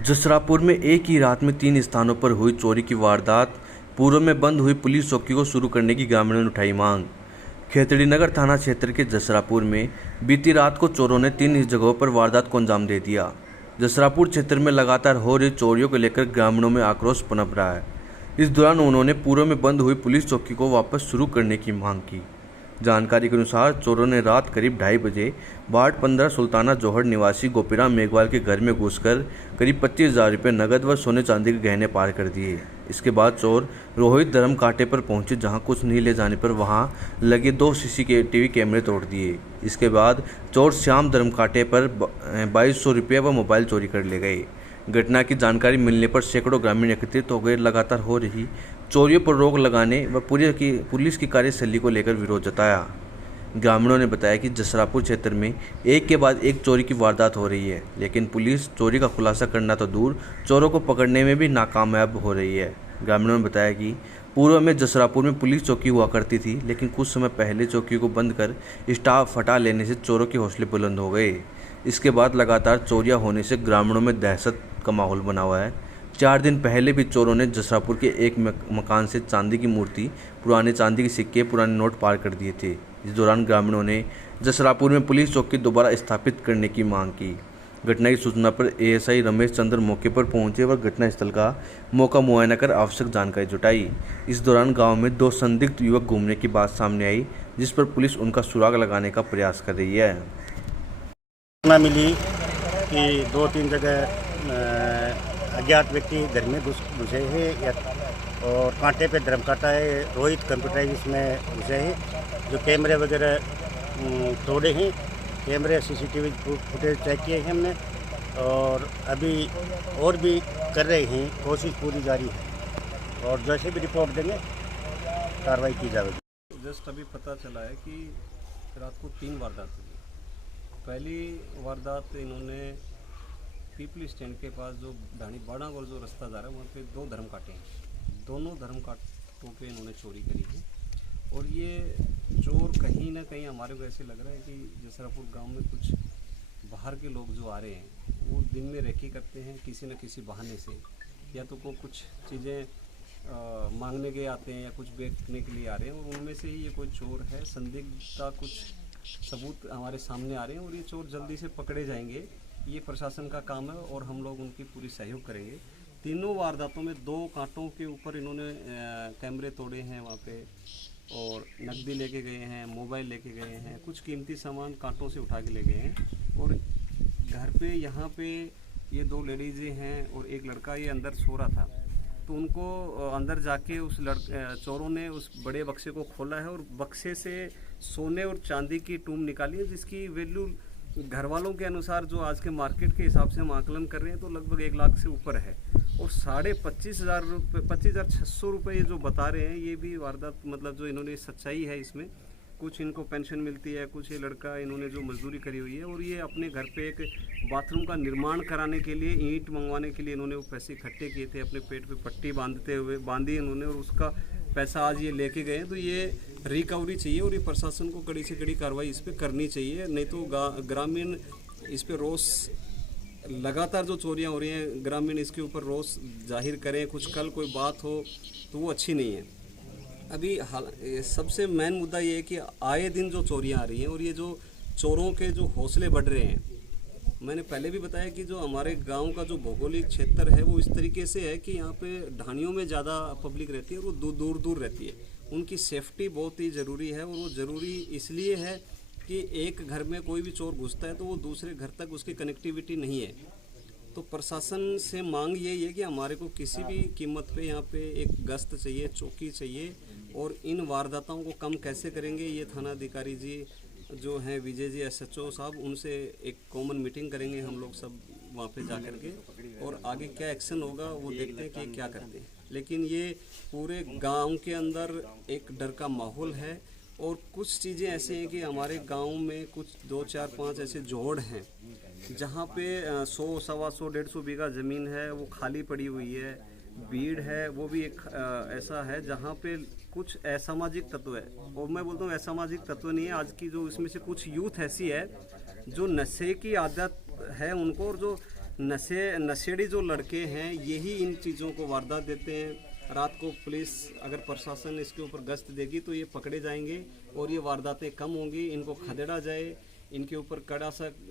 जसरापुर में एक ही रात में 3 स्थानों पर हुई चोरी की वारदात। पूर्व में बंद हुई पुलिस चौकी को शुरू करने की ग्रामीणों ने उठाई मांग। खेतड़ी नगर थाना क्षेत्र के जसरापुर में बीती रात को चोरों ने 3 जगहों पर वारदात को अंजाम दे दिया। जसरापुर क्षेत्र में लगातार हो रही चोरियों को लेकर ग्रामीणों में आक्रोश पनप रहा है। इस दौरान उन्होंने पूर्व में बंद हुई पुलिस चौकी को वापस शुरू करने की मांग की। जानकारी के अनुसार चोरों ने रात करीब 2:30 बजे वार्ड 15 सुल्ताना जौहर निवासी गोपीराम मेघवाल के घर में घुसकर करीब 25,000 रुपये नकद व सोने चांदी के गहने पार कर दिए। इसके बाद चोर रोहित धर्म कांटे पर पहुंचे, जहां कुछ नहीं ले जाने पर वहां लगे 2 CCTV कैमरे तोड़ दिए। इसके बाद चोर श्याम धर्म कांटे पर 2200 रुपये व मोबाइल चोरी कर ले गए। घटना की जानकारी मिलने पर सैकड़ों ग्रामीण एकत्रित हो गए। लगातार हो रही चोरियों पर रोक लगाने व पुलिस की कार्यशैली को लेकर विरोध जताया। ग्रामीणों ने बताया कि जसरापुर क्षेत्र में एक के बाद एक चोरी की वारदात हो रही है, लेकिन पुलिस चोरी का खुलासा करना तो दूर, चोरों को पकड़ने में भी नाकामयाब हो रही है। ग्रामीणों ने बताया कि पूर्व में जसरापुर में पुलिस चौकी हुआ करती थी, लेकिन कुछ समय पहले चौकी को बंद कर स्टाफ हटा लेने से चोरों के हौसले बुलंद हो गए। इसके बाद लगातार चोरियां होने से ग्रामीणों में दहशत का माहौल बना हुआ है। 4 दिन पहले भी चोरों ने जसरापुर के एक मकान से चांदी की मूर्ति, पुराने चांदी के सिक्के, पुराने नोट पार कर दिए थे। इस दौरान ग्रामीणों ने जसरापुर में पुलिस चौकी दोबारा स्थापित करने की मांग की। घटना की सूचना पर ASI रमेश चंद्र मौके पर पहुंचे व घटनास्थल का मौका मुआयना कर आवश्यक जानकारी जुटाई। इस दौरान गांव में 2 संदिग्ध युवक घूमने की बात सामने आई, जिस पर पुलिस उनका सुराग लगाने का प्रयास कर रही है। सूचना मिली कि 2-3 जगह अज्ञात व्यक्ति घर में घुसे हैं और कांटे पे धर्म काटा है, रोहित कंप्यूटराइज में घुसे हैं, जो कैमरे वगैरह तोड़े हैं। कैमरे CCTV फुटेज चेक किए हैं हमने और अभी और भी कर रहे हैं, कोशिश पूरी जारी है और जैसे भी रिपोर्ट देंगे कार्रवाई की जाएगी। जस्ट अभी पता चला है कि रात को 3 वारदात हुई। पहली वारदात इन्होंने पीपल स्टैंड के पास जो ढाणी बाड़ागोल जो रास्ता जा रहा है वहाँ पे 2 धर्म काटे हैं। दोनों धर्म काटों पे इन्होंने चोरी करी है और ये चोर कहीं ना कहीं हमारे को ऐसे लग रहा है कि जसरापुर गांव में कुछ बाहर के लोग जो आ रहे हैं वो दिन में रेकी करते हैं किसी न किसी बहाने से, या तो को कुछ चीज़ें मांगने के आते हैं या कुछ बेचने के लिए आ रहे हैं और उनमें से ही ये कोई चोर है। संदिग्धता कुछ सबूत हमारे सामने आ रहे हैं और ये चोर जल्दी से पकड़े जाएंगे। ये प्रशासन का काम है और हम लोग उनकी पूरी सहयोग करेंगे। तीनों वारदातों में 2 कांटों के ऊपर इन्होंने कैमरे तोड़े हैं वहाँ पे और नकदी लेके गए हैं, मोबाइल लेके गए हैं, कुछ कीमती सामान कांटों से उठा के ले गए हैं। और घर पे यहाँ पे ये 2 लेडीज़ें हैं और एक लड़का ये अंदर सो रहा था, तो उनको अंदर जाके उस चोरों ने उस बड़े बक्से को खोला है और बक्से से सोने और चांदी की टूम निकाली है, जिसकी वैल्यू घर वालों के अनुसार जो आज के मार्केट के हिसाब से हम आकलन कर रहे हैं तो लगभग 1 लाख से ऊपर है। और 25,500 रुपये 25,600 रुपये ये जो बता रहे हैं, ये भी वारदात मतलब जो इन्होंने सच्चाई है इसमें। कुछ इनको पेंशन मिलती है, कुछ ये लड़का इन्होंने जो मजदूरी करी हुई है और ये अपने घर पे एक बाथरूम का निर्माण कराने के लिए ईंट मंगवाने के लिए इन्होंने वो पैसे इकट्ठे किए थे, अपने पेट पे पट्टी बांधी इन्होंने और उसका पैसा आज ये लेके गए। तो ये रिकवरी चाहिए और ये प्रशासन को कड़ी से कड़ी कार्रवाई इस पर करनी चाहिए, नहीं तो ग्रामीण इस पर रोष, लगातार जो चोरियां हो रही हैं ग्रामीण इसके ऊपर रोष जाहिर करें, कुछ कल कोई बात हो तो वो अच्छी नहीं है। अभी सबसे मेन मुद्दा ये है कि आए दिन जो चोरियां आ रही हैं और ये जो चोरों के जो हौसले बढ़ रहे हैं, मैंने पहले भी बताया कि जो हमारे गांव का जो भौगोलिक क्षेत्र है वो इस तरीके से है कि यहाँ पे ढाणियों में ज़्यादा पब्लिक रहती है और वो दूर दूर रहती है। उनकी सेफ्टी बहुत ही ज़रूरी है और वो ज़रूरी इसलिए है कि एक घर में कोई भी चोर घुसता है तो वो दूसरे घर तक उसकी कनेक्टिविटी नहीं है। तो प्रशासन से मांग यही है कि हमारे को किसी भी कीमत पे यहाँ पे एक गश्त चाहिए, चौकी चाहिए और इन वारदातों को कम कैसे करेंगे ये थाना अधिकारी जी जो हैं विजय जी SHO साहब, उनसे एक कॉमन मीटिंग करेंगे हम लोग सब वहाँ पे जा कर के और आगे क्या एक्शन होगा वो देखते हैं कि क्या करते हैं। लेकिन ये पूरे गांव के अंदर एक डर का माहौल है और कुछ चीज़ें ऐसे हैं कि हमारे गांव में कुछ 2, 4, 5 ऐसे जोड़ हैं जहाँ पे 100, 125, 150 बीघा ज़मीन है वो खाली पड़ी हुई है। भीड़ है वो भी एक ऐसा है जहाँ पे कुछ असामाजिक तत्व है, और मैं बोलता हूँ असामाजिक तत्व नहीं है, आज की जो इसमें से कुछ यूथ ऐसी है जो नशे की आदत है उनको, और जो नशेड़ी जो लड़के हैं यही इन चीज़ों को वारदात देते हैं। रात को पुलिस अगर प्रशासन इसके ऊपर गश्त देगी तो ये पकड़े जाएंगे और ये वारदातें कम होंगी। इनको खदेड़ा जाए, इनके ऊपर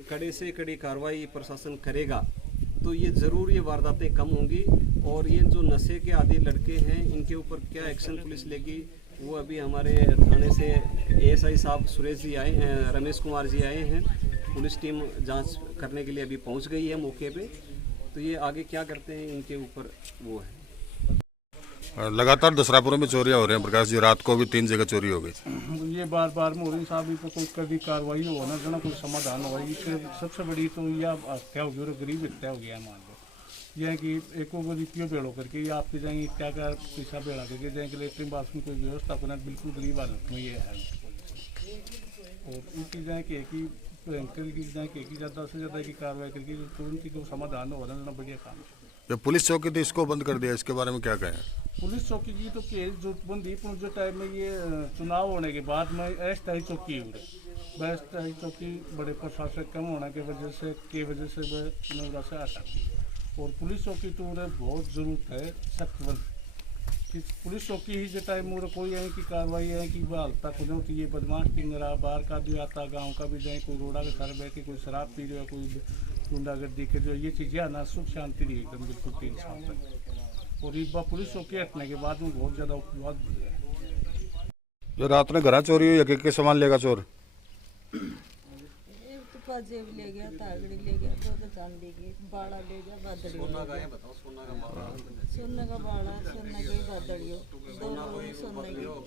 कड़े से कड़ी कार्रवाई प्रशासन करेगा तो ये ज़रूर ये वारदातें कम होंगी। और ये जो नशे के आदी लड़के हैं इनके ऊपर क्या एक्शन पुलिस लेगी वो अभी हमारे थाने से एएसआई साहब सुरेश जी आए हैं, रमेश कुमार जी आए हैं। पुलिस टीम जांच करने के लिए अभी पहुंच गई है मौके पे। तो ये आगे क्या करते हैं इनके ऊपर वो है। लगातार दसरापुर में चोरियां हो रही हैं प्रकाश जी, रात को भी 3 जगह चोरी हो गई। ये बार बार मोदी साहब तो कोई कभी कार्रवाई हो ना जना कोई समाधान हो। इससे सबसे बड़ी तो यह हत्या हो गई और गरीब हत्या हो गया है। मान लो यह कि एक को क्यों बेड़ो करके ये आपके जाएंगे क्या क्या पैसा बेड़ा करके जाएंगे लेटरिन बाथरूम कोई व्यवस्था करना बिल्कुल गरीब हालत में ये है। और इनकी जाए कि एक ही भयंकर की जाए कि एक ही ज़्यादा से ज़्यादा की कार्रवाई करके तुरंत ही समाधान हो ना बढ़िया काम। जो पुलिस चौकी थी इसको बंद कर दिया, इसके बारे में क्या कहें? पुलिस चौकी की तो केस जो बंदी जो टाइम में ये चुनाव होने के बाद में अस्थायी चौकी हुई। अस्थायी चौकी बड़े प्रशासक कम होने की वजह से वह से हटा। और पुलिस चौकी तो बहुत ज़रूरत है सख्त बंद कि पुलिस चौकी ही जो टाइम में कोई है कि कार्रवाई है कि वह हल्ता कुछ होती है। बदमाश पिंगरा बाहर का भी आता, गाँव का भी जाए, कोई रोड़ा के सर बैठ के कोई शराब पी रहे हो, कोई गुंडागर्दी के जो ये चीज़ें आना सुख शांति रही एकदम बिल्कुल 3 साल तक। और एक बार पुलिस चौकी हटने के बाद में बहुत ज़्यादा उपवाद बढ़ गया। जो रात में घर चोरी हुई, के सामान लेगा चोर? जेब ले गया, तागड़ी ले गया, तो चांदी की बाड़ा ले गया, बादड़ी सोना का बाड़ा, सोने की बादड़ी, 2 सोने की और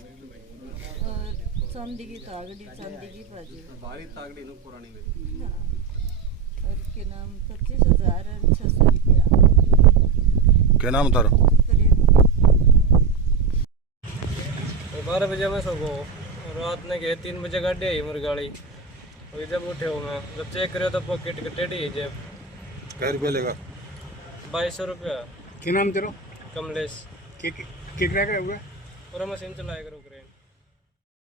चांदी की तागड़ी, चांदी की पाजी भारी तागड़ी नो पुरानी में। हाँ, और के नाम 25,600 रुपया। क्या नाम था? 12 बजे में सो गो रात ने गए 3 बजे गाड़ी आई मेरी गाड़ी। और जब उठे हो मैं जब चेक करे तो पॉकेट के टेढ़ी है जेब। क्या रुपया लेगा? 2200 रुपया। क्या नाम तेरा? कमलेश। क्या हुआ? पूरा मशीन चलाया करो।